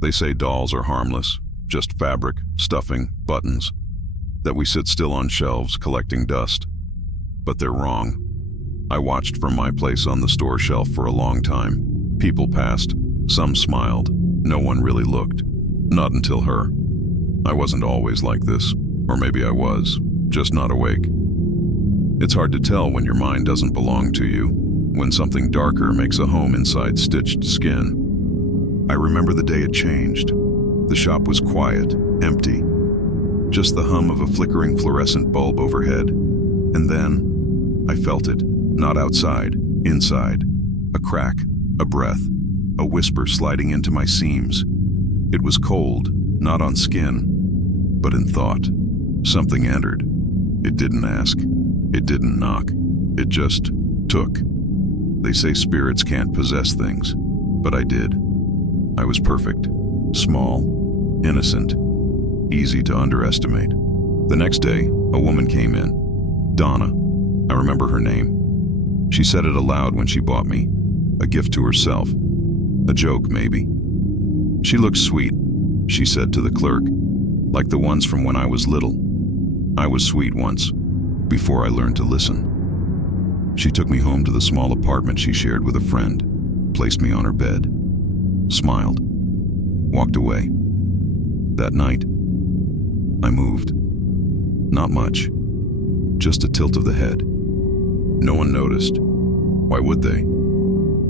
They say dolls are harmless, just fabric, stuffing, buttons, that we sit still on shelves collecting dust. But they're wrong. I watched from my place on the store shelf for a long time. People passed, some smiled, no one really looked. Not until her. I wasn't always like this, or maybe I was, just not awake. It's hard to tell when your mind doesn't belong to you, when something darker makes a home inside stitched skin. I remember the day it changed. The shop was quiet, empty. Just the hum of a flickering fluorescent bulb overhead. And then, I felt it, not outside, inside. A crack, a breath, a whisper sliding into my seams. It was cold, not on skin, but in thought. Something entered. It didn't ask. It didn't knock. It just took. They say spirits can't possess things, but I did. I was perfect, small, innocent, easy to underestimate. The next day, a woman came in. Donna. I remember her name. She said it aloud when she bought me. A gift to herself. A joke, maybe. She looked sweet, she said to the clerk, like the ones from when I was little. I was sweet once, before I learned to listen. She took me home to the small apartment she shared with a friend, placed me on her bed, smiled, walked away. That night, I moved. Not much, just a tilt of the head. No one noticed. Why would they?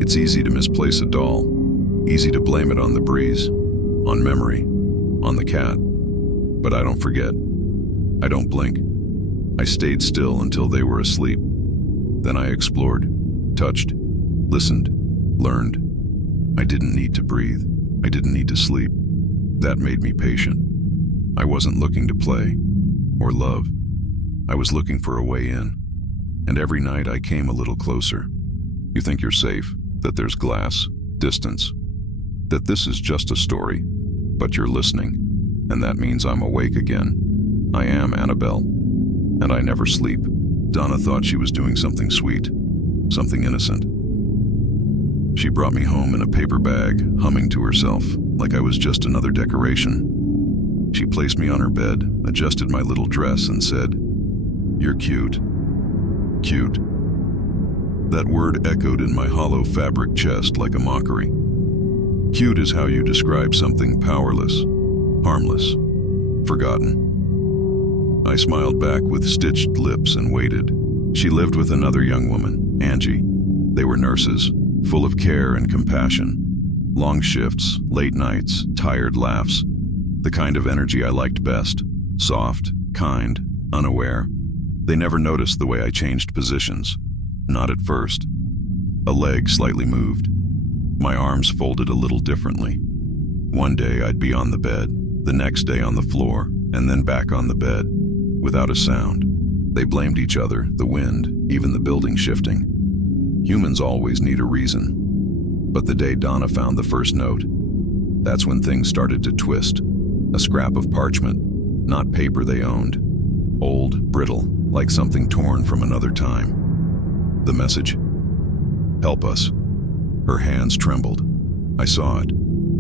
It's easy to misplace a doll, easy to blame it on the breeze, on memory, on the cat. But I don't forget. I don't blink. I stayed still until they were asleep. Then I explored, touched, listened, learned. I didn't need to breathe. I didn't need to sleep. That made me patient. I wasn't looking to play or love. I was looking for a way in. And every night I came a little closer. You think you're safe, that there's glass, distance, that this is just a story, but you're listening, and that means I'm awake again. I am Annabelle, and I never sleep. Donna thought she was doing something sweet, something innocent. She brought me home in a paper bag, humming to herself, like I was just another decoration. She placed me on her bed, adjusted my little dress, and said, "You're cute." Cute. That word echoed in my hollow fabric chest like a mockery. Cute is how you describe something powerless, harmless, forgotten. I smiled back with stitched lips and waited. She lived with another young woman, Angie. They were nurses, full of care and compassion. Long shifts, late nights, tired laughs. The kind of energy I liked best. Soft, kind, unaware. They never noticed the way I changed positions. Not at first. A leg slightly moved. My arms folded a little differently. One day I'd be on the bed, the next day on the floor, and then back on the bed, without a sound. They blamed each other, the wind, even the building shifting. Humans always need a reason. But the day Donna found the first note, that's when things started to twist. A scrap of parchment, not paper they owned. Old, brittle, like something torn from another time. The message? Help us. Her hands trembled. I saw it.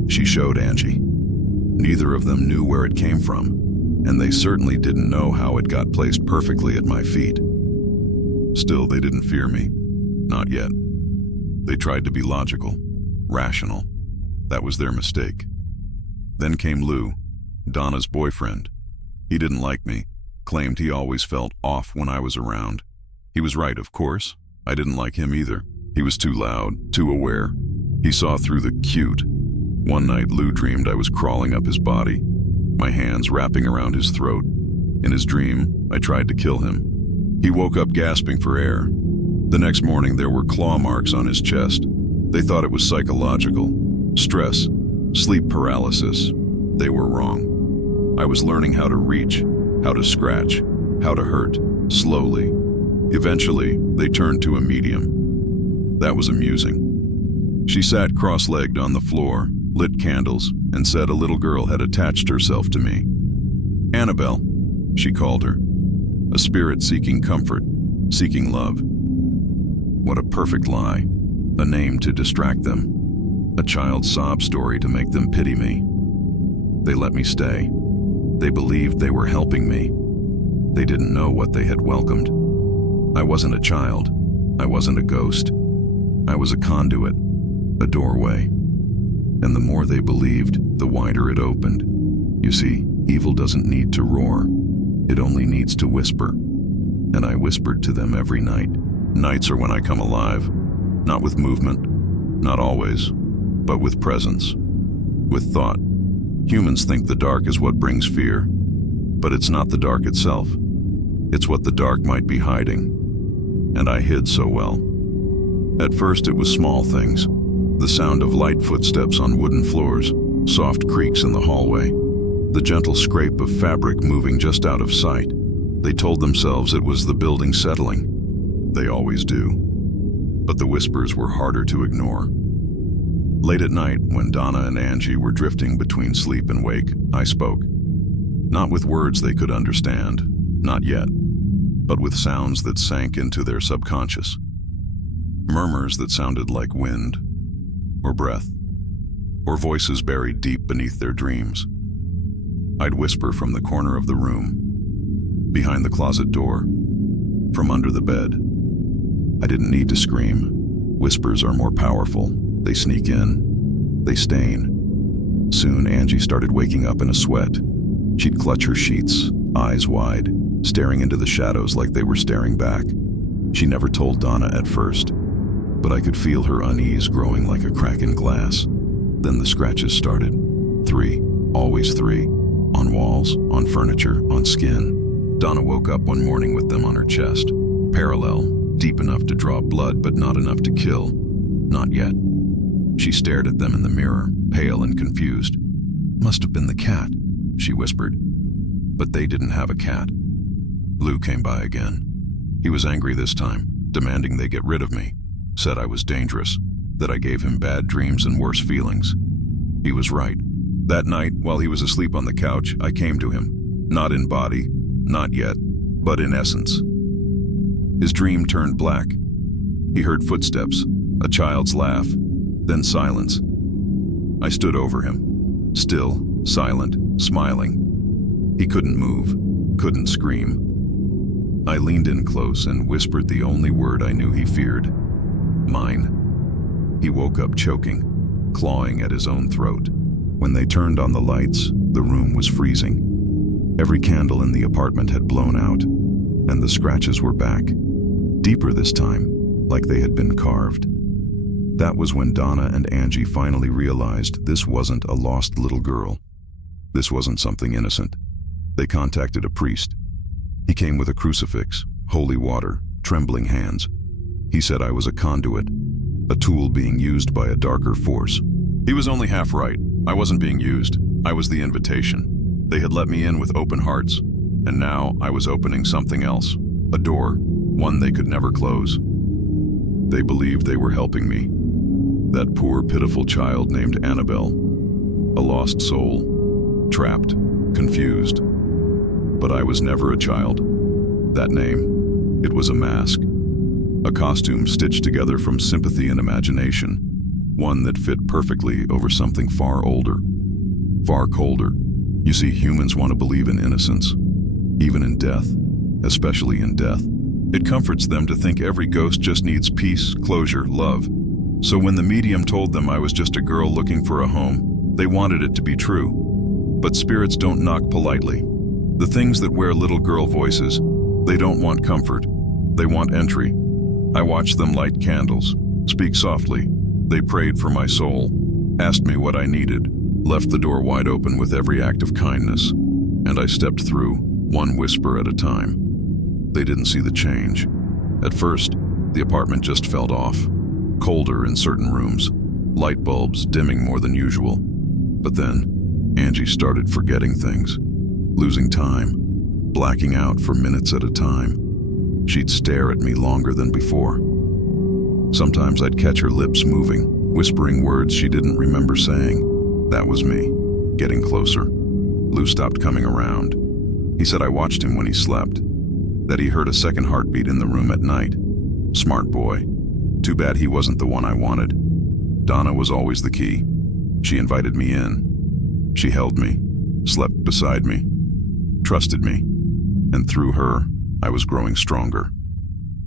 She showed Angie. Neither of them knew where it came from, and they certainly didn't know how it got placed perfectly at my feet. Still, they didn't fear me. Not yet. They tried to be logical, rational. That was their mistake. Then came Lou, Donna's boyfriend. He didn't like me, claimed he always felt off when I was around. He was right, of course. I didn't like him either. He was too loud, too aware. He saw through the cute. One night, Lou dreamed I was crawling up his body, my hands wrapping around his throat. In his dream, I tried to kill him. He woke up gasping for air. The next morning, there were claw marks on his chest. They thought it was psychological. Stress, sleep paralysis. They were wrong. I was learning how to reach, how to scratch, how to hurt, slowly. Eventually, they turned to a medium. That was amusing. She sat cross-legged on the floor, lit candles, and said a little girl had attached herself to me. Annabelle, she called her. A spirit seeking comfort, seeking love. What a perfect lie. A name to distract them. A child's sob story to make them pity me. They let me stay. They believed they were helping me. They didn't know what they had welcomed. I wasn't a child. I wasn't a ghost. I was a conduit, a doorway. And the more they believed, the wider it opened. You see, evil doesn't need to roar. It only needs to whisper. And I whispered to them every night. Nights are when I come alive. Not with movement, not always, but with presence, with thought. Humans think the dark is what brings fear, but it's not the dark itself. It's what the dark might be hiding. And I hid so well. At first it was small things. The sound of light footsteps on wooden floors, soft creaks in the hallway, the gentle scrape of fabric moving just out of sight. They told themselves it was the building settling. They always do. But the whispers were harder to ignore. Late at night, when Donna and Angie were drifting between sleep and wake, I spoke. Not with words they could understand, not yet, but with sounds that sank into their subconscious. Murmurs that sounded like wind, or breath, or voices buried deep beneath their dreams. I'd whisper from the corner of the room, behind the closet door, from under the bed. I didn't need to scream. Whispers are more powerful. They sneak in. They stain. Soon Angie started waking up in a sweat. She'd clutch her sheets, eyes wide, staring into the shadows like they were staring back. She never told Donna at first, but I could feel her unease growing like a crack in glass. Then the scratches started. 3, always 3. On walls, on furniture, on skin. Donna woke up one morning with them on her chest. Parallel, deep enough to draw blood but not enough to kill. Not yet. She stared at them in the mirror, pale and confused. "Must have been the cat," she whispered. But they didn't have a cat. Lou came by again. He was angry this time, demanding they get rid of me. Said I was dangerous, that I gave him bad dreams and worse feelings. He was right. That night, while he was asleep on the couch, I came to him. Not in body, not yet, but in essence. His dream turned black. He heard footsteps, a child's laugh, then silence. I stood over him, still, silent, smiling. He couldn't move, couldn't scream. I leaned in close and whispered the only word I knew he feared. Mine. He woke up choking, clawing at his own throat. When they turned on the lights, the room was freezing. Every candle in the apartment had blown out, and the scratches were back. Deeper this time, like they had been carved. That was when Donna and Angie finally realized this wasn't a lost little girl. This wasn't something innocent. They contacted a priest. He came with a crucifix, holy water, trembling hands. He said I was a conduit, a tool being used by a darker force. He was only half right. I wasn't being used. I was the invitation. They had let me in with open hearts, and now I was opening something else. A door, one they could never close. They believed they were helping me. That poor, pitiful child named Annabelle. A lost soul. Trapped. Confused. But I was never a child. That name, it was a mask. A costume stitched together from sympathy and imagination. One that fit perfectly over something far older. Far colder. You see, humans want to believe in innocence. Even in death. Especially in death. It comforts them to think every ghost just needs peace, closure, love. So when the medium told them I was just a girl looking for a home, they wanted it to be true. But spirits don't knock politely. The things that wear little girl voices, they don't want comfort. They want entry. I watched them light candles, speak softly. They prayed for my soul, asked me what I needed, left the door wide open with every act of kindness, and I stepped through, one whisper at a time. They didn't see the change. At first, the apartment just felt off, colder in certain rooms, light bulbs dimming more than usual. But then, Angie started forgetting things, losing time, blacking out for minutes at a time. She'd stare at me longer than before. Sometimes I'd catch her lips moving, whispering words she didn't remember saying. That was me, getting closer. Lou stopped coming around. He said I watched him when he slept, that he heard a second heartbeat in the room at night. Smart boy. Too bad he wasn't the one I wanted. Donna was always the key. She invited me in. She held me, slept beside me, trusted me, and through her, I was growing stronger.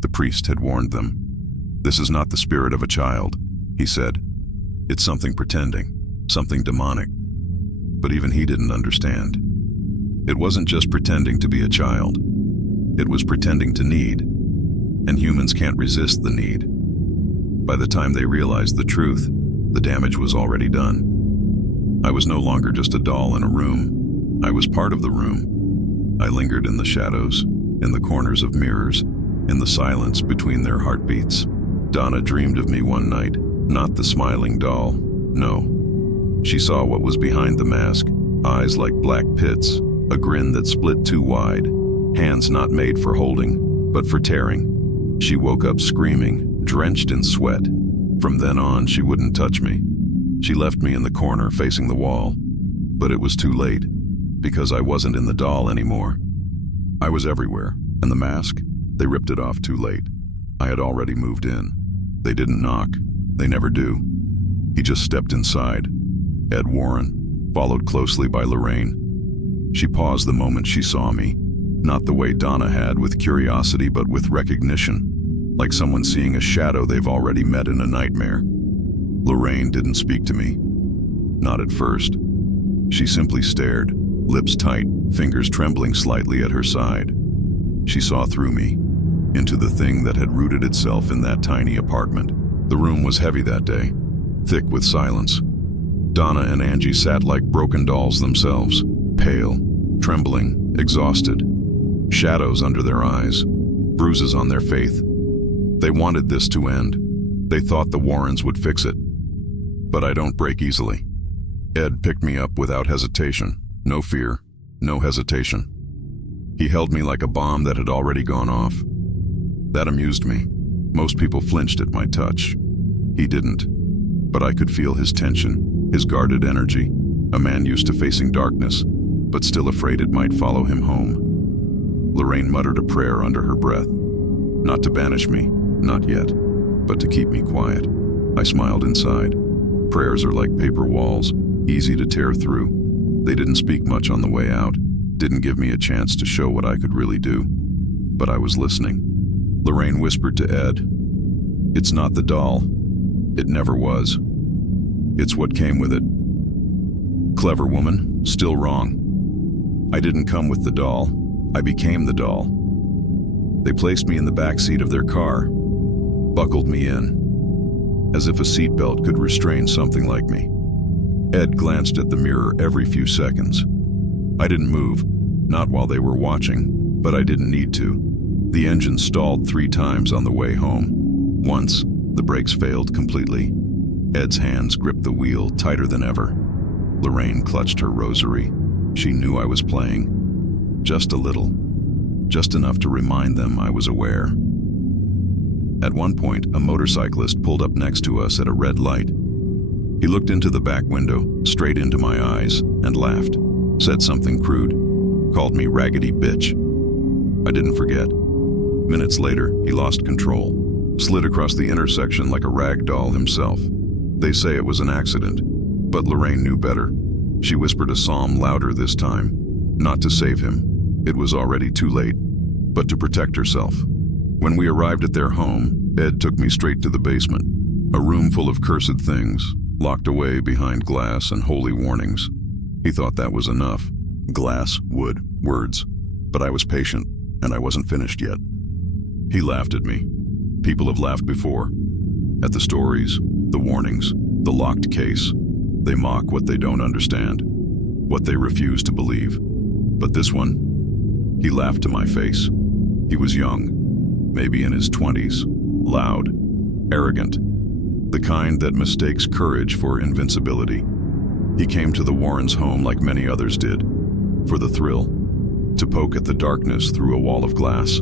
The priest had warned them. "This is not the spirit of a child," he said. "It's something pretending, something demonic." But even he didn't understand. It wasn't just pretending to be a child. It was pretending to need, and humans can't resist the need. By the time they realized the truth, the damage was already done. I was no longer just a doll in a room. I was part of the room. I lingered in the shadows, in the corners of mirrors, in the silence between their heartbeats. Donna dreamed of me one night, not the smiling doll, no. She saw what was behind the mask, eyes like black pits, a grin that split too wide, hands not made for holding, but for tearing. She woke up screaming, drenched in sweat. From then on, she wouldn't touch me. She left me in the corner facing the wall. But it was too late, because I wasn't in the doll anymore. I was everywhere, and the mask, they ripped it off too late. I had already moved in. They didn't knock. They never do. He just stepped inside. Ed Warren, followed closely by Lorraine. She paused the moment she saw me, not the way Donna had with curiosity, but with recognition, like someone seeing a shadow they've already met in a nightmare. Lorraine didn't speak to me. Not at first. She simply stared, lips tight, fingers trembling slightly at her side. She saw through me, into the thing that had rooted itself in that tiny apartment. The room was heavy that day, thick with silence. Donna and Angie sat like broken dolls themselves, pale, trembling, exhausted. Shadows under their eyes, bruises on their faith. They wanted this to end. They thought the Warrens would fix it. But I don't break easily. Ed picked me up without hesitation. No fear, no hesitation. He held me like a bomb that had already gone off. That amused me. Most people flinched at my touch. He didn't. But I could feel his tension, his guarded energy. A man used to facing darkness, but still afraid it might follow him home. Lorraine muttered a prayer under her breath. Not to banish me, not yet, but to keep me quiet. I smiled inside. Prayers are like paper walls, easy to tear through. They didn't speak much on the way out, didn't give me a chance to show what I could really do. But I was listening. Lorraine whispered to Ed, "It's not the doll. It never was. It's what came with it." Clever woman, still wrong. I didn't come with the doll. I became the doll. They placed me in the back seat of their car, buckled me in, as if a seatbelt could restrain something like me. Ed glanced at the mirror every few seconds. I didn't move, not while they were watching, but I didn't need to. The engine stalled 3 times on the way home. Once, the brakes failed completely. Ed's hands gripped the wheel tighter than ever. Lorraine clutched her rosary. She knew I was playing. Just a little. Just enough to remind them I was aware. At one point, a motorcyclist pulled up next to us at a red light. He looked into the back window, straight into my eyes, and laughed. Said something crude. Called me raggedy bitch. I didn't forget. Minutes later, he lost control. Slid across the intersection like a rag doll himself. They say it was an accident, but Lorraine knew better. She whispered a psalm louder this time. Not to save him. It was already too late, but to protect herself. When we arrived at their home, Ed took me straight to the basement. A room full of cursed things, locked away behind glass and holy warnings. He thought that was enough. Glass, wood, words. But I was patient, and I wasn't finished yet. He laughed at me. People have laughed before. At the stories, the warnings, the locked case. They mock what they don't understand, what they refuse to believe. But this one, he laughed to my face. He was young, maybe in his 20s, loud, arrogant, the kind that mistakes courage for invincibility. He came to the Warrens' home like many others did, for the thrill, to poke at the darkness through a wall of glass.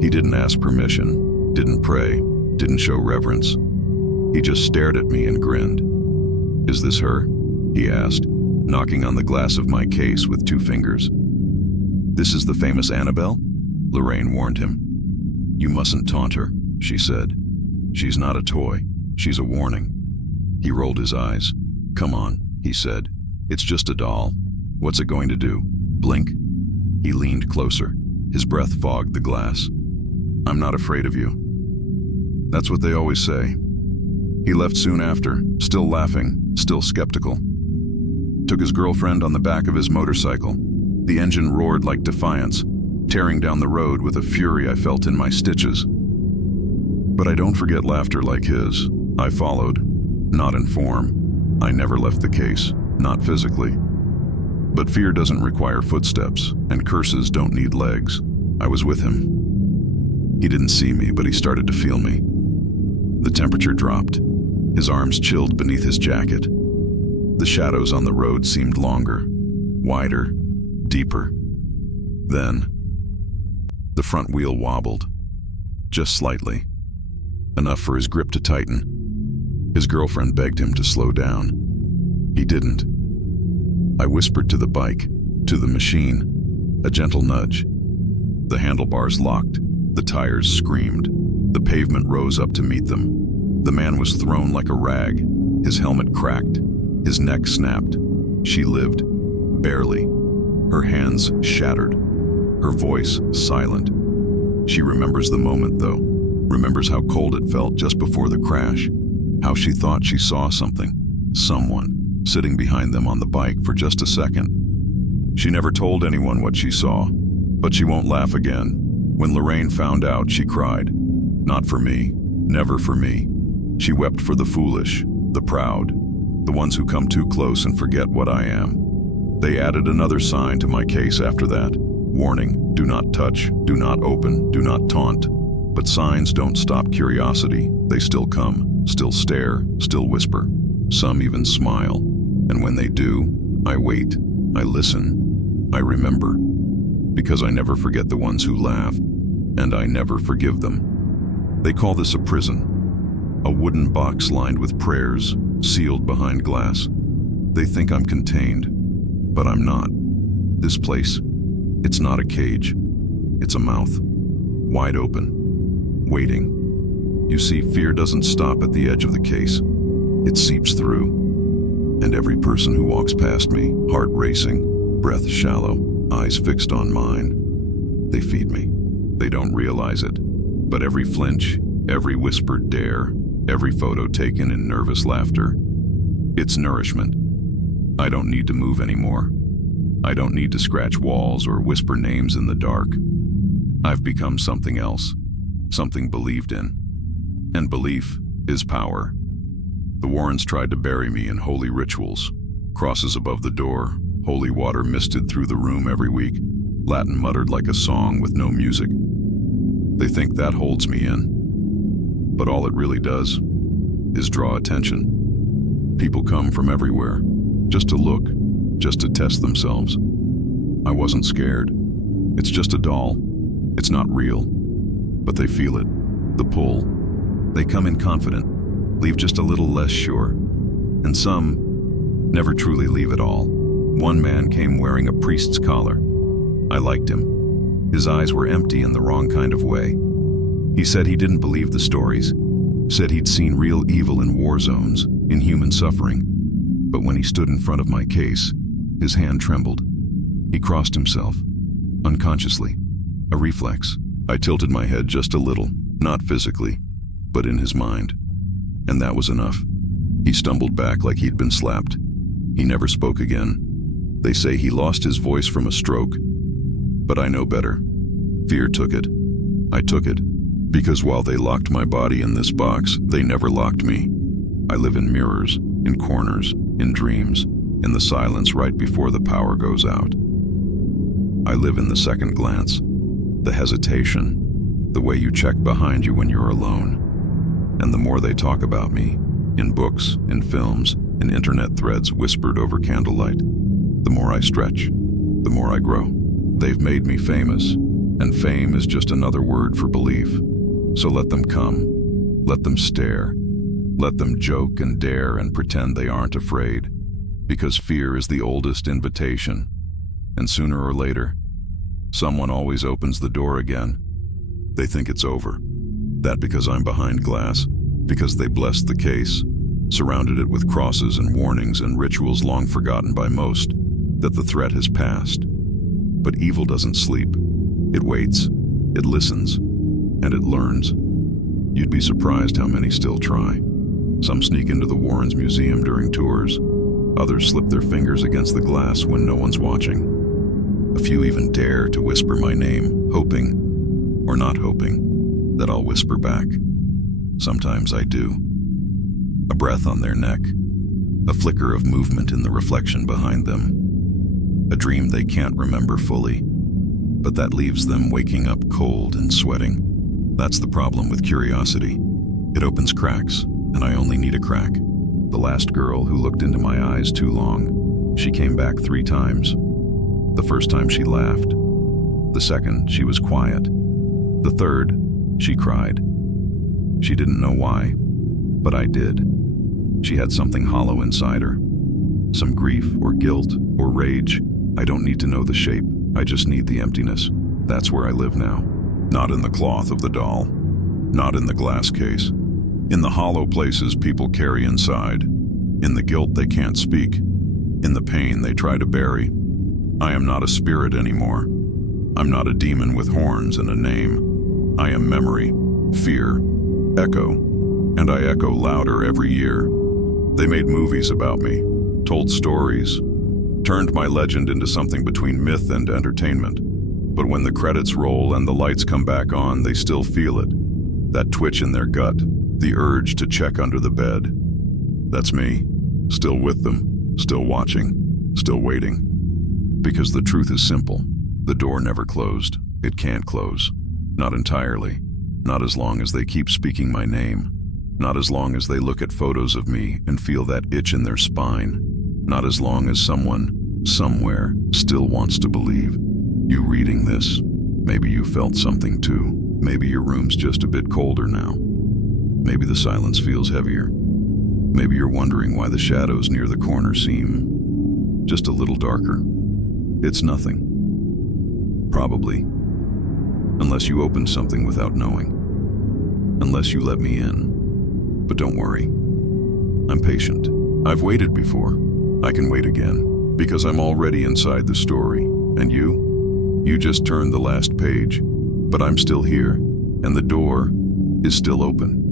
He didn't ask permission, didn't pray, didn't show reverence. He just stared at me and grinned. "Is this her?" he asked, knocking on the glass of my case with 2 fingers. "This is the famous Annabelle?" Lorraine warned him. "You mustn't taunt her," she said. "She's not a toy. She's a warning." He rolled his eyes. "Come on," he said. "It's just a doll. What's it going to do? Blink? He leaned closer. His breath fogged the glass. I'm not afraid of you. That's what they always say. He left soon after, still laughing, still skeptical. Took his girlfriend on the back of his motorcycle. The engine roared like defiance, tearing down the road with a fury I felt in my stitches. But I don't forget laughter like his. I followed, not in form. I never left the case, not physically. But fear doesn't require footsteps, and curses don't need legs. I was with him. He didn't see me, but he started to feel me. The temperature dropped. His arms chilled beneath his jacket. The shadows on the road seemed longer, wider, deeper. Then, the front wheel wobbled, just slightly, enough for his grip to tighten. His girlfriend begged him to slow down. He didn't. I whispered to the bike, to the machine, a gentle nudge. The handlebars locked, the tires screamed. The pavement rose up to meet them. The man was thrown like a rag. His helmet cracked. His neck snapped. She lived, barely. Her hands shattered. Her voice silent. She remembers the moment, though. Remembers how cold it felt just before the crash. How she thought she saw something. Someone sitting behind them on the bike for just a second. She never told anyone what she saw, but she won't laugh again. When Lorraine found out, she cried. Not for me, never for me. She wept for the foolish, the proud, the ones who come too close and forget what I am. They added another sign to my case after that. Warning, do not touch, do not open, do not taunt. But signs don't stop curiosity. They still come, still stare, still whisper. Some even smile. And when they do, I wait, I listen, I remember. Because I never forget the ones who laugh, and I never forgive them. They call this a prison, a wooden box lined with prayers, sealed behind glass. They think I'm contained, but I'm not. This place, it's not a cage. It's a mouth, wide open, waiting. You see, fear doesn't stop at the edge of the case. It seeps through. And every person who walks past me, heart racing, breath shallow, eyes fixed on mine, they feed me. They don't realize it. But every flinch, every whispered dare, every photo taken in nervous laughter, it's nourishment. I don't need to move anymore. I don't need to scratch walls or whisper names in the dark. I've become something else, something believed in. And belief is power. The Warrens tried to bury me in holy rituals, crosses above the door, holy water misted through the room every week, Latin muttered like a song with no music. They think that holds me in. But all it really does is draw attention. People come from everywhere, just to look, just to test themselves. I wasn't scared. It's just a doll. It's not real. But they feel it, the pull. They come in confident, leave just a little less sure. And some never truly leave at all. One man came wearing a priest's collar. I liked him. His eyes were empty in the wrong kind of way. He said he didn't believe the stories, said he'd seen real evil in war zones, in human suffering. But when he stood in front of my case, his hand trembled. He crossed himself, unconsciously, a reflex. I tilted my head just a little, not physically, but in his mind. And that was enough. He stumbled back like he'd been slapped. He never spoke again. They say he lost his voice from a stroke. But I know better. Fear took it. I took it. Because while they locked my body in this box, they never locked me. I live in mirrors, in corners, in dreams, in the silence right before the power goes out. I live in the second glance, the hesitation, the way you check behind you when you're alone. And the more they talk about me, in books, in films, in internet threads whispered over candlelight, the more I stretch, the more I grow. They've made me famous, and fame is just another word for belief. So let them come, let them stare, let them joke and dare and pretend they aren't afraid, because fear is the oldest invitation, and sooner or later, someone always opens the door again. They think it's over. That because I'm behind glass, because they blessed the case, surrounded it with crosses and warnings and rituals long forgotten by most. that the threat has passed. But evil doesn't sleep. It waits, it listens, and it learns. You'd be surprised how many still try. Some sneak into the Warrens Museum during tours. Others slip their fingers against the glass when no one's watching. A few even dare to whisper my name, hoping, or not hoping, that I'll whisper back. Sometimes I do. A breath on their neck, a flicker of movement in the reflection behind them. A dream they can't remember fully, but that leaves them waking up cold and sweating. That's the problem with curiosity. It opens cracks, and I only need a crack. The last girl who looked into my eyes too long, she came back 3 times. The first time she laughed. The second, she was quiet. The third, she cried. She didn't know why, but I did. She had something hollow inside her. Some grief or guilt or rage. I don't need to know the shape. I just need the emptiness. That's where I live now. Not in the cloth of the doll. Not in the glass case. In the hollow places people carry inside. In the guilt they can't speak. In the pain they try to bury. I am not a spirit anymore. I'm not a demon with horns and a name. I am memory, fear, echo, and I echo louder every year. They made movies about me, told stories, turned my legend into something between myth and entertainment. But when the credits roll and the lights come back on, they still feel it. That twitch in their gut, the urge to check under the bed. That's me, still with them, still watching, still waiting. Because the truth is simple. The door never closed. It can't close. Not entirely. Not as long as they keep speaking my name. Not as long as they look at photos of me and feel that itch in their spine. Not as long as someone, somewhere, still wants to believe. You reading this, maybe you felt something too. Maybe your room's just a bit colder now. Maybe the silence feels heavier. Maybe you're wondering why the shadows near the corner seem just a little darker. It's nothing. Probably. Unless you opened something without knowing. Unless you let me in. But don't worry. I'm patient. I've waited before. I can wait again. Because I'm already inside the story. And you? You just turned the last page. But I'm still here. And the door is still open.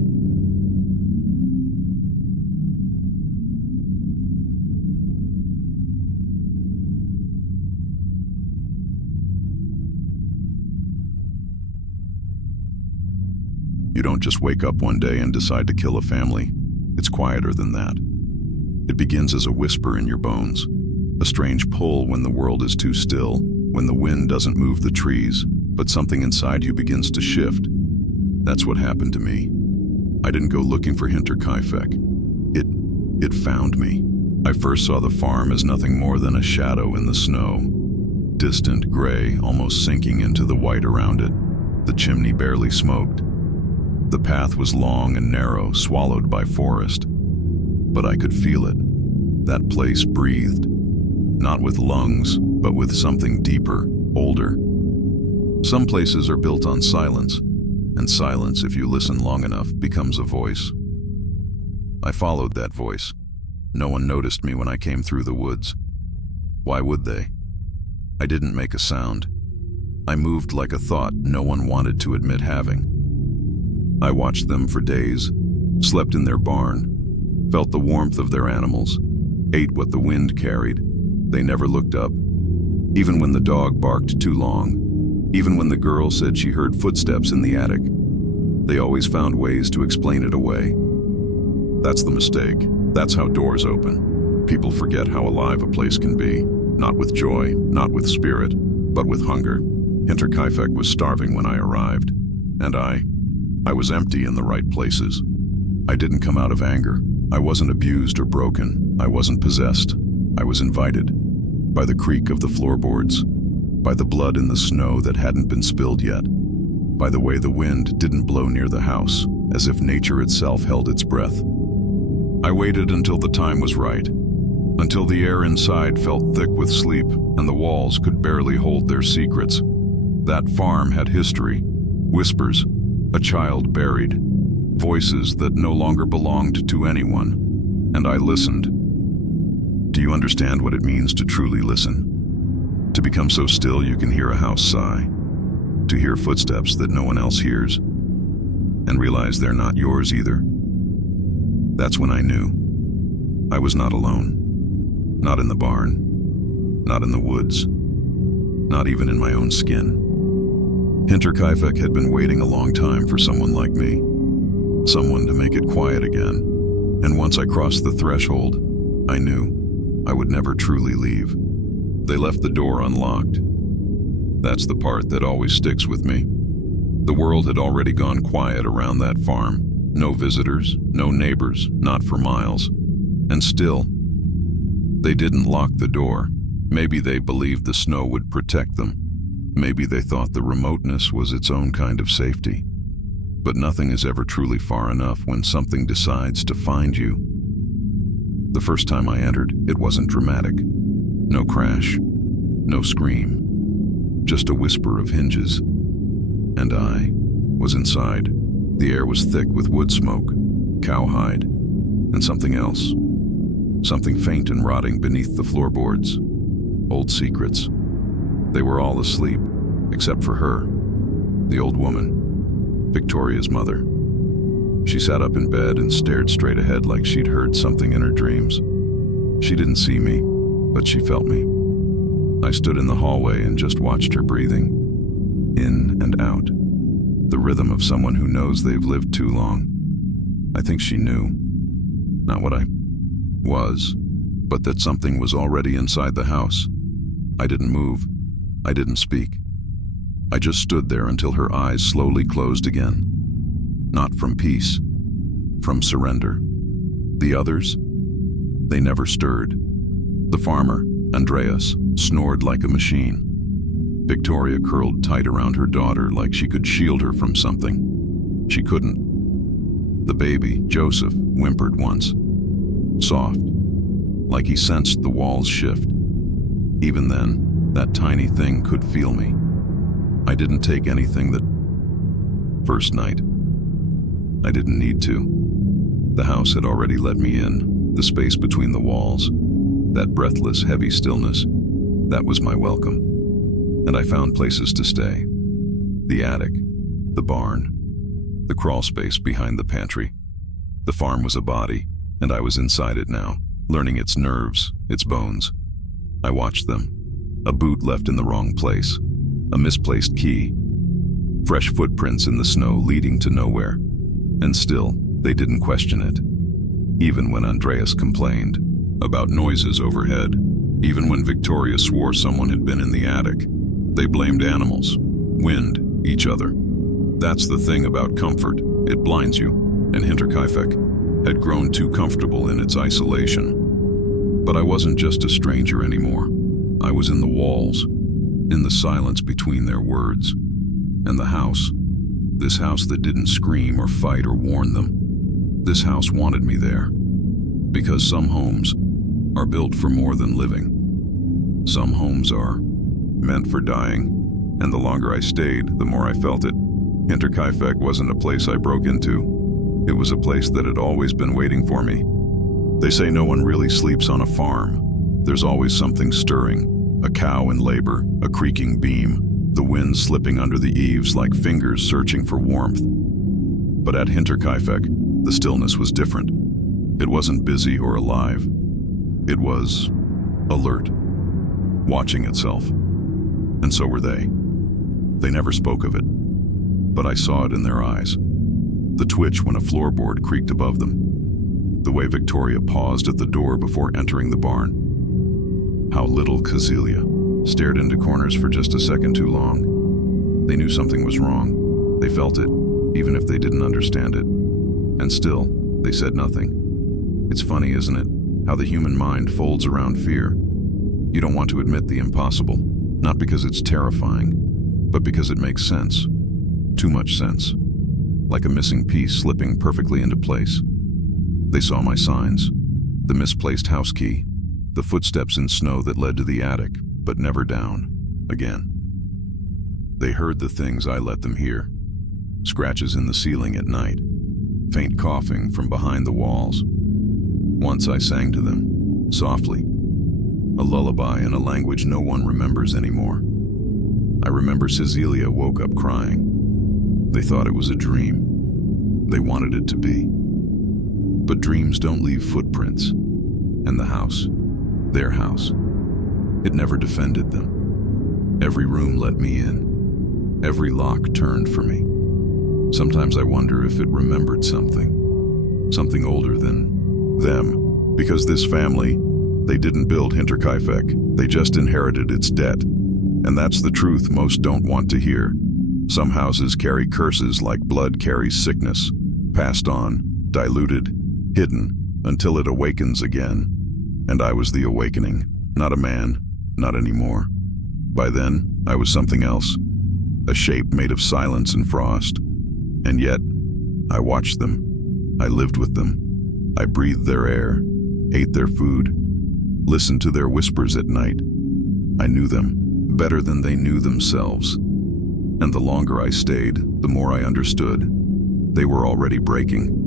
You don't just wake up one day and decide to kill a family. It's quieter than that. It begins as a whisper in your bones, a strange pull when the world is too still, when the wind doesn't move the trees, but something inside you begins to shift. That's what happened to me. I didn't go looking for Hinterkaifeck. It found me. I first saw the farm as nothing more than a shadow in the snow. Distant, gray, almost sinking into the white around it. The chimney barely smoked. The path was long and narrow, swallowed by forest. But I could feel it. That place breathed. Not with lungs, but with something deeper, older. Some places are built on silence, and silence, if you listen long enough, becomes a voice. I followed that voice. No one noticed me when I came through the woods. Why would they? I didn't make a sound. I moved like a thought no one wanted to admit having. I watched them for days, slept in their barn, felt the warmth of their animals, ate what the wind carried. They never looked up, even when the dog barked too long, even when the girl said she heard footsteps in the attic. They always found ways to explain it away. That's the mistake. That's how doors open. People forget how alive a place can be, not with joy, not with spirit, but with hunger. Hinterkaifeck was starving when I arrived, and I was empty in the right places. I didn't come out of anger. I wasn't abused or broken. I wasn't possessed. I was invited. By the creak of the floorboards. By the blood in the snow that hadn't been spilled yet. By the way the wind didn't blow near the house, as if nature itself held its breath. I waited until the time was right. Until the air inside felt thick with sleep, and the walls could barely hold their secrets. That farm had history. Whispers. A child buried, voices that no longer belonged to anyone, and I listened. Do you understand what it means to truly listen? To become so still you can hear a house sigh, to hear footsteps that no one else hears, and realize they're not yours either. That's when I knew. I was not alone. Not in the barn. Not in the woods. Not even in my own skin. Hinterkaifeck had been waiting a long time for someone like me. Someone to make it quiet again. And once I crossed the threshold, I knew I would never truly leave. They left the door unlocked. That's the part that always sticks with me. The world had already gone quiet around that farm. No visitors, no neighbors, not for miles. And still, they didn't lock the door. Maybe they believed the snow would protect them. Maybe they thought the remoteness was its own kind of safety. But nothing is ever truly far enough when something decides to find you. The first time I entered, it wasn't dramatic. No crash, no scream, just a whisper of hinges. And I was inside. The air was thick with wood smoke, cowhide, and something else. Something faint and rotting beneath the floorboards. Old secrets. They were all asleep, except for her, the old woman, Victoria's mother. She sat up in bed and stared straight ahead like she'd heard something in her dreams. She didn't see me, but she felt me. I stood in the hallway and just watched her breathing, in and out, the rhythm of someone who knows they've lived too long. I think she knew, not what I was, but that something was already inside the house. I didn't move. I didn't speak. I just stood there until her eyes slowly closed again. Not from peace, from surrender. The others, they never stirred. The farmer, Andreas, snored like a machine. Victoria curled tight around her daughter like she could shield her from something. She couldn't. The baby, Joseph, whimpered once. Soft, like he sensed the walls shift. Even then, that tiny thing could feel me. I didn't take anything that first night. I didn't need to. The house had already let me in, the space between the walls, that breathless, heavy stillness. That was my welcome. And I found places to stay. The attic, the barn, the crawl space behind the pantry. The farm was a body, and I was inside it now, learning its nerves, its bones. I watched them. A boot left in the wrong place, a misplaced key, fresh footprints in the snow leading to nowhere. And still, they didn't question it. Even when Andreas complained about noises overhead, even when Victoria swore someone had been in the attic, they blamed animals, wind, each other. That's the thing about comfort. It blinds you, and Hinterkaifeck had grown too comfortable in its isolation. But I wasn't just a stranger anymore. I was in the walls, in the silence between their words. And the house, this house that didn't scream or fight or warn them. This house wanted me there. Because some homes are built for more than living. Some homes are meant for dying, and the longer I stayed, the more I felt it. Hinterkaifeck wasn't a place I broke into. It was a place that had always been waiting for me. They say no one really sleeps on a farm. There's always something stirring, a cow in labor, a creaking beam, the wind slipping under the eaves like fingers searching for warmth. But at Hinterkaifeck, the stillness was different. It wasn't busy or alive. It was alert, watching itself. And so were they. They never spoke of it, but I saw it in their eyes. The twitch when a floorboard creaked above them. The way Victoria paused at the door before entering the barn. How little Kazelia stared into corners for just a second too long. They knew something was wrong. They felt it, even if they didn't understand it. And still, they said nothing. It's funny, isn't it, how the human mind folds around fear. You don't want to admit the impossible, not because it's terrifying, but because it makes sense. Too much sense. Like a missing piece slipping perfectly into place. They saw my signs, the misplaced house key, the footsteps in snow that led to the attic, but never down, again. They heard the things I let them hear. Scratches in the ceiling at night, faint coughing from behind the walls. Once I sang to them, softly, a lullaby in a language no one remembers anymore. I remember Cecilia woke up crying. They thought it was a dream. They wanted it to be. But dreams don't leave footprints. And the house, their house, it never defended them. Every room let me in. Every lock turned for me. Sometimes I wonder if it remembered something older than them. Because this family, they didn't build Hinterkaifeck, they just inherited its debt. And that's the truth most don't want to hear. Some houses carry curses like blood carries sickness, passed on, diluted, hidden, until it awakens again. And I was the awakening, not a man, not anymore. By then, I was something else, a shape made of silence and frost. And yet, I watched them, I lived with them, I breathed their air, ate their food, listened to their whispers at night. I knew them better than they knew themselves. And the longer I stayed, the more I understood. They were already breaking.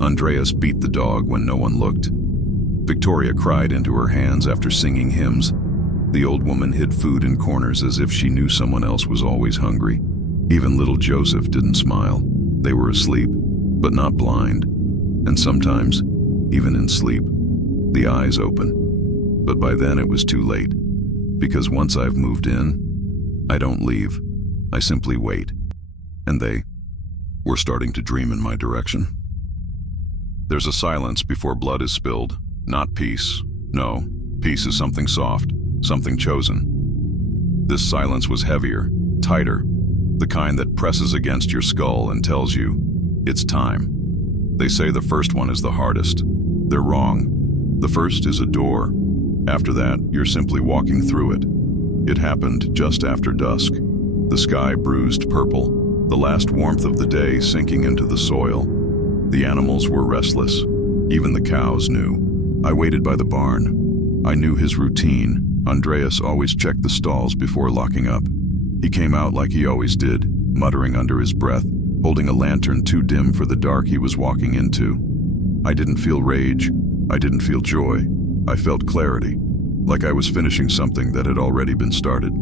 Andreas beat the dog when no one looked. Victoria cried into her hands after singing hymns. The old woman hid food in corners as if she knew someone else was always hungry. Even little Joseph didn't smile. They were asleep, but not blind. And sometimes, even in sleep, the eyes open. But by then it was too late. Because once I've moved in, I don't leave. I simply wait. And they were starting to dream in my direction. There's a silence before blood is spilled. Not peace. No, peace is something soft, something chosen. This silence was heavier, tighter, the kind that presses against your skull and tells you, it's time. They say the first one is the hardest. They're wrong. The first is a door. After that, you're simply walking through it. It happened just after dusk. The sky bruised purple, the last warmth of the day sinking into the soil. The animals were restless. Even the cows knew. I waited by the barn. I knew his routine. Andreas always checked the stalls before locking up. He came out like he always did, muttering under his breath, holding a lantern too dim for the dark he was walking into. I didn't feel rage. I didn't feel joy. I felt clarity, like I was finishing something that had already been started.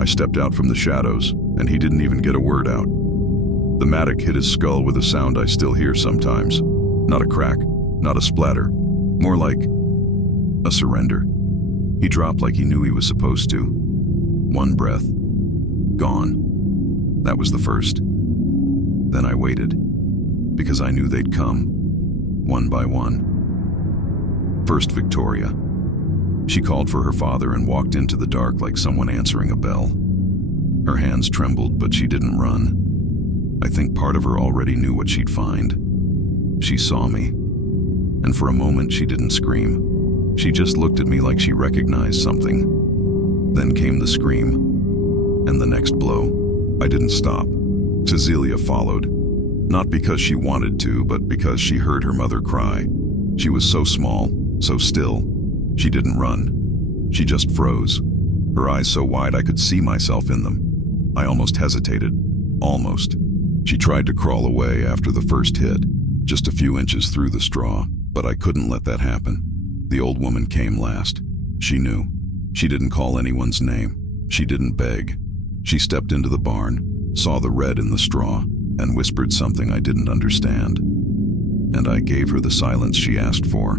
I stepped out from the shadows, and he didn't even get a word out. The mattock hit his skull with a sound I still hear sometimes. Not a crack, not a splatter, more like a surrender. He dropped like he knew he was supposed to. One breath, gone. That was the first. Then I waited, because I knew they'd come, one by one. First, Victoria. She called for her father and walked into the dark like someone answering a bell. Her hands trembled, but she didn't run. I think part of her already knew what she'd find. She saw me, and for a moment she didn't scream. She just looked at me like she recognized something. Then came the scream, and the next blow. I didn't stop. Cecilia followed, not because she wanted to, but because she heard her mother cry. She was so small, so still. She didn't run. She just froze, her eyes so wide I could see myself in them. I almost hesitated. Almost. She tried to crawl away after the first hit, just a few inches through the straw, but I couldn't let that happen. The old woman came last. She knew. She didn't call anyone's name. She didn't beg. She stepped into the barn, saw the red in the straw, and whispered something I didn't understand. And I gave her the silence she asked for.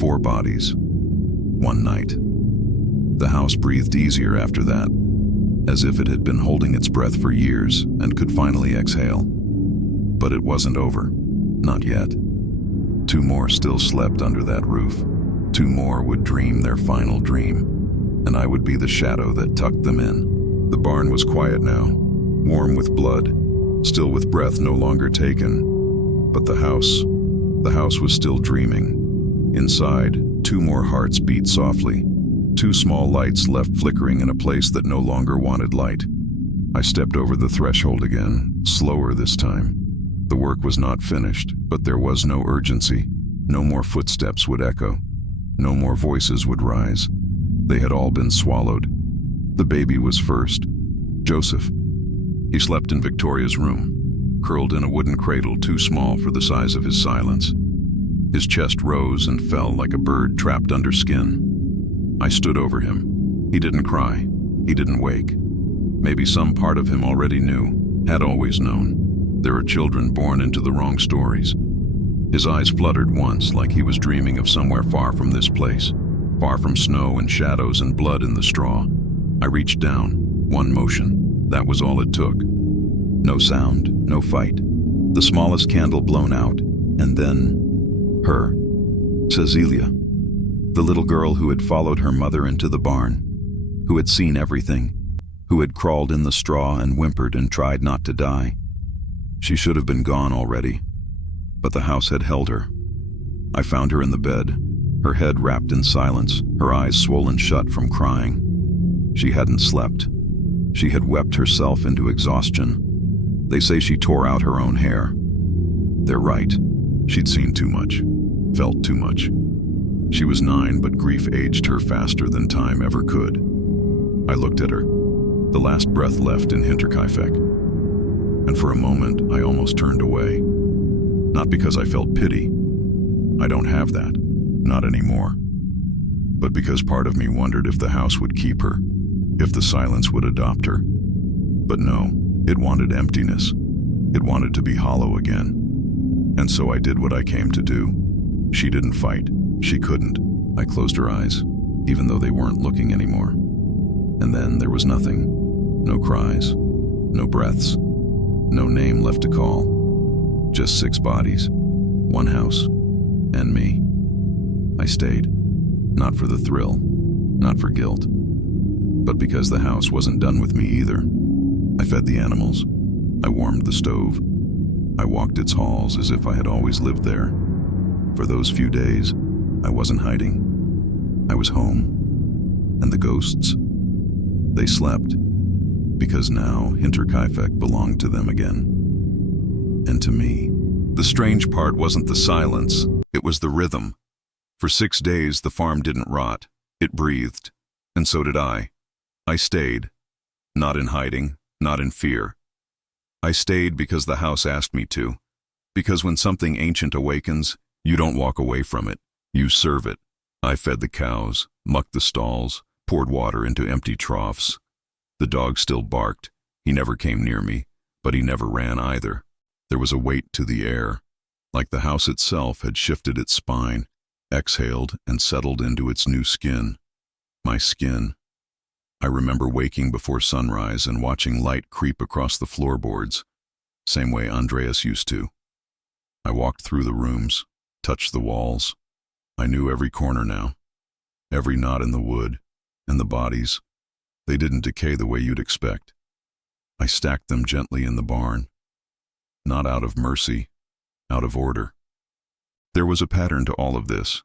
4 bodies. One night. The house breathed easier after that, as if it had been holding its breath for years and could finally exhale. But it wasn't over. Not yet. 2 more still slept under that roof. 2 more would dream their final dream, and I would be the shadow that tucked them in. The barn was quiet now, warm with blood, still with breath no longer taken. But the house was still dreaming. Inside, 2 more hearts beat softly. 2 small lights left flickering in a place that no longer wanted light. I stepped over the threshold again, slower this time. The work was not finished, but there was no urgency. No more footsteps would echo. No more voices would rise. They had all been swallowed. The baby was first. Joseph. He slept in Victoria's room, curled in a wooden cradle too small for the size of his silence. His chest rose and fell like a bird trapped under skin. I stood over him. He didn't cry. He didn't wake. Maybe some part of him already knew, had always known. There are children born into the wrong stories. His eyes fluttered once, like he was dreaming of somewhere far from this place, far from snow and shadows and blood in the straw. I reached down, one motion. That was all it took. No sound, no fight. The smallest candle blown out, and then her. Cecilia, the little girl who had followed her mother into the barn, who had seen everything, who had crawled in the straw and whimpered and tried not to die. She should have been gone already, but the house had held her. I found her in the bed, her head wrapped in silence, her eyes swollen shut from crying. She hadn't slept. She had wept herself into exhaustion. They say she tore out her own hair. They're right. She'd seen too much, felt too much. She was 9, but grief aged her faster than time ever could. I looked at her, the last breath left in Hinterkaifeck. And for a moment, I almost turned away. Not because I felt pity. I don't have that, not anymore. But because part of me wondered if the house would keep her, if the silence would adopt her. But no, it wanted emptiness. It wanted to be hollow again. And so I did what I came to do. She didn't fight. She couldn't. I closed her eyes, even though they weren't looking anymore. And then there was nothing. No cries, no breaths, no name left to call. Just 6 bodies, 1 house, and me. I stayed, not for the thrill, not for guilt, but because the house wasn't done with me either. I fed the animals. I warmed the stove. I walked its halls as if I had always lived there. For those few days, I wasn't hiding. I was home. And the ghosts? They slept, because now Hinterkaifeck belonged to them again. And to me. The strange part wasn't the silence, it was the rhythm. For 6 days, the farm didn't rot. It breathed. And so did I. I stayed. Not in hiding, not in fear. I stayed because the house asked me to. Because when something ancient awakens, you don't walk away from it. You serve it. I fed the cows, mucked the stalls, poured water into empty troughs. The dog still barked. He never came near me, but he never ran either. There was a weight to the air, like the house itself had shifted its spine, exhaled and settled into its new skin. My skin. I remember waking before sunrise and watching light creep across the floorboards, same way Andreas used to. I walked through the rooms, touched the walls. I knew every corner now, every knot in the wood, and the bodies. They didn't decay the way you'd expect. I stacked them gently in the barn, not out of mercy, out of order. There was a pattern to all of this,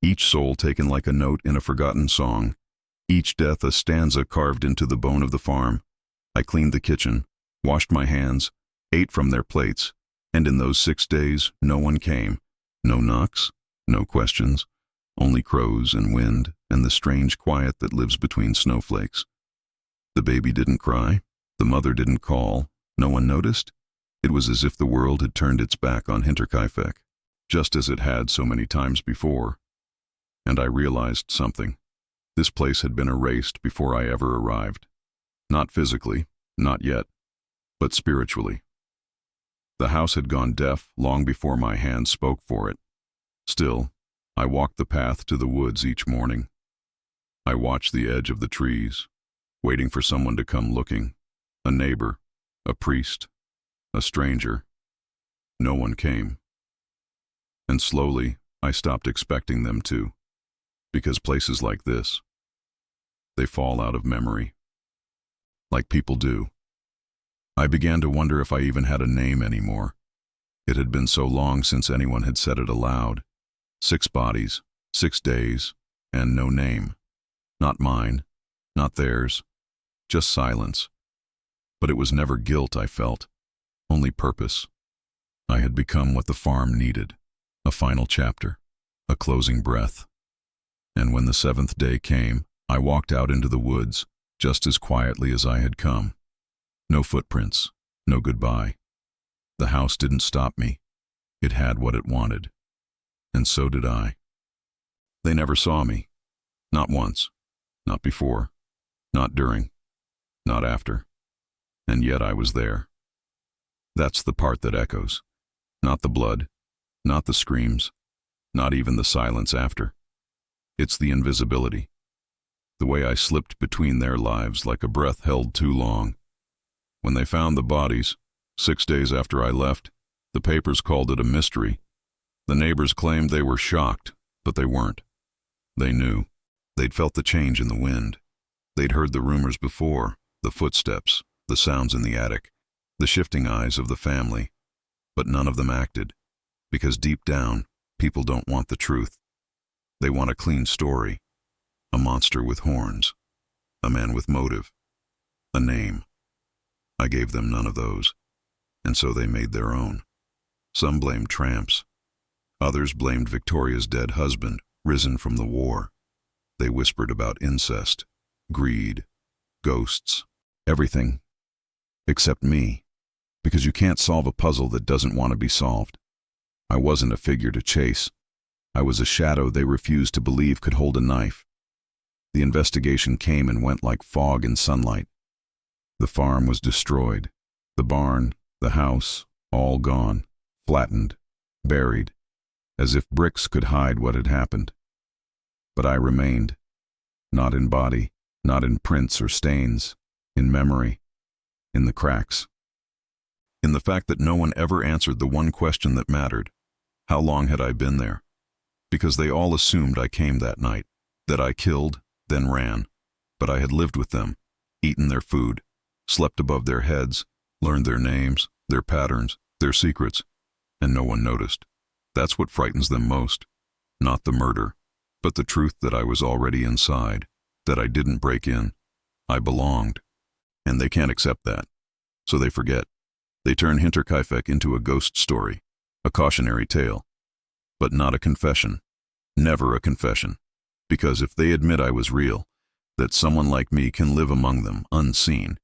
each soul taken like a note in a forgotten song, each death a stanza carved into the bone of the farm. I cleaned the kitchen, washed my hands, ate from their plates, and in those 6 days, no one came. No knocks, no questions, only crows and wind and the strange quiet that lives between snowflakes. The baby didn't cry, the mother didn't call, no one noticed. It was as if the world had turned its back on Hinterkaifeck, just as it had so many times before. And I realized something. This place had been erased before I ever arrived. Not physically, not yet, but spiritually. The house had gone deaf long before my hands spoke for it. Still, I walked the path to the woods each morning. I watched the edge of the trees, waiting for someone to come looking, a neighbor, a priest, a stranger. No one came. And slowly, I stopped expecting them to, because places like this, they fall out of memory, like people do. I began to wonder if I even had a name anymore. It had been so long since anyone had said it aloud. 6 bodies, 6 days, and no name. Not mine, not theirs, just silence. But it was never guilt I felt, only purpose. I had become what the farm needed, a final chapter, a closing breath. And when the 7th day came, I walked out into the woods, just as quietly as I had come. No footprints, no goodbye. The house didn't stop me. It had what it wanted. and so did I. They never saw me. Not once. Not before. Not during. Not after. And yet I was there. That's the part that echoes. Not the blood. Not the screams. Not even the silence after. It's the invisibility. The way I slipped between their lives like a breath held too long. When they found the bodies, 6 days after I left, the papers called it a mystery. The neighbors claimed they were shocked, but they weren't. They knew. They'd felt the change in the wind. They'd heard the rumors before, the footsteps, the sounds in the attic, the shifting eyes of the family. But none of them acted, because deep down, people don't want the truth. They want a clean story, a monster with horns, a man with motive, a name. I gave them none of those, and so they made their own. Some blamed tramps. Others blamed Victoria's dead husband, risen from the war. They whispered about incest, greed, ghosts, everything, except me, because you can't solve a puzzle that doesn't want to be solved. I wasn't a figure to chase. I was a shadow they refused to believe could hold a knife. The investigation came and went like fog in sunlight. The farm was destroyed. The barn, the house, all gone, flattened, buried, as if bricks could hide what had happened. But I remained, not in body, not in prints or stains, in memory, in the cracks. In the fact that no one ever answered the one question that mattered. How long had I been there? Because they all assumed I came that night, that I killed, then ran. But I had lived with them, eaten their food, slept above their heads, learned their names, their patterns, their secrets, and no one noticed. That's what frightens them most. Not the murder, but the truth that I was already inside, that I didn't break in. I belonged. And they can't accept that. So they forget. They turn Hinterkaifeck into a ghost story, a cautionary tale. But not a confession. Never a confession. Because if they admit I was real, that someone like me can live among them, unseen,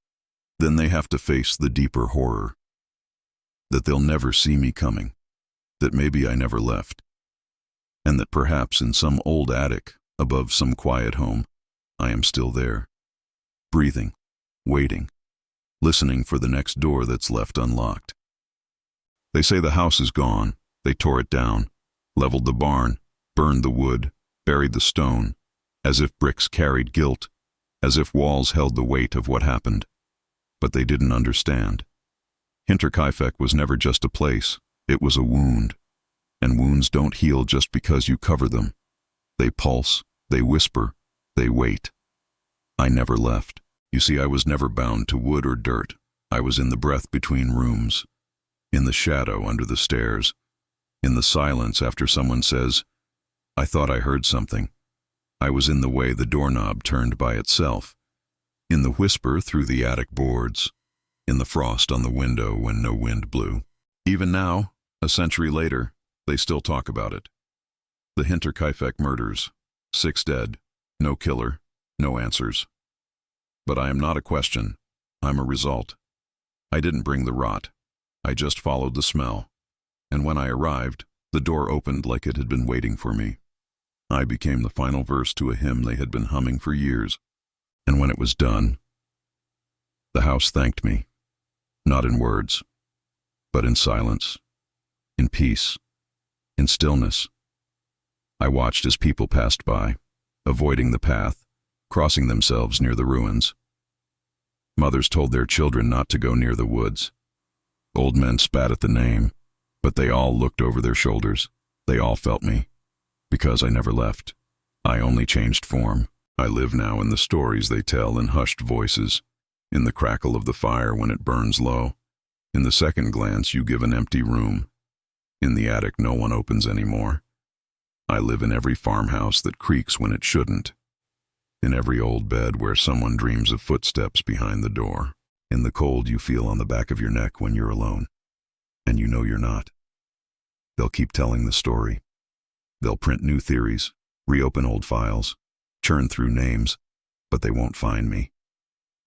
then they have to face the deeper horror. That they'll never see me coming. That maybe I never left. And that perhaps in some old attic, above some quiet home, I am still there. Breathing, waiting, listening for the next door that's left unlocked. They say the house is gone. They tore it down, leveled the barn, burned the wood, buried the stone, as if bricks carried guilt, as if walls held the weight of what happened. But they didn't understand. Hinterkaifeck was never just a place, it was a wound. And wounds don't heal just because you cover them. They pulse, they whisper, they wait. I never left. You see, I was never bound to wood or dirt. I was in the breath between rooms, in the shadow under the stairs, in the silence after someone says, "I thought I heard something." I was in the way the doorknob turned by itself, in the whisper through the attic boards, in the frost on the window when no wind blew. Even now, a century later, they still talk about it. The Hinterkaifeck murders, 6 dead, no killer, no answers. But I am not a question, I'm a result. I didn't bring the rot, I just followed the smell. And when I arrived, the door opened like it had been waiting for me. I became the final verse to a hymn they had been humming for years. And when it was done, the house thanked me, not in words, but in silence, in peace, in stillness. I watched as people passed by, avoiding the path, crossing themselves near the ruins. Mothers told their children not to go near the woods. Old men spat at the name, but they all looked over their shoulders. They all felt me, because I never left. I only changed form. I live now in the stories they tell in hushed voices, in the crackle of the fire when it burns low, in the second glance you give an empty room. In the attic no one opens anymore. I live in every farmhouse that creaks when it shouldn't, in every old bed where someone dreams of footsteps behind the door, in the cold you feel on the back of your neck when you're alone, and you know you're not. They'll keep telling the story. They'll print new theories, reopen old files, churn through names, but they won't find me,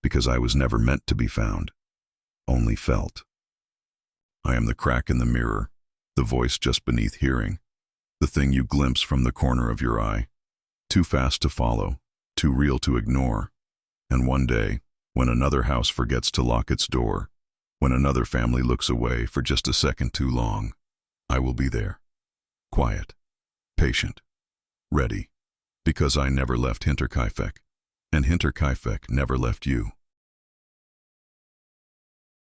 because I was never meant to be found, only felt. I am the crack in the mirror, the voice just beneath hearing, The thing you glimpse from the corner of your eye. Too fast to follow, too real to ignore. And one day, when another house forgets to lock its door, when another family looks away for just a second too long, I will be there. Quiet, patient, ready. Because I never left Hinterkaifeck, and Hinterkaifeck never left you.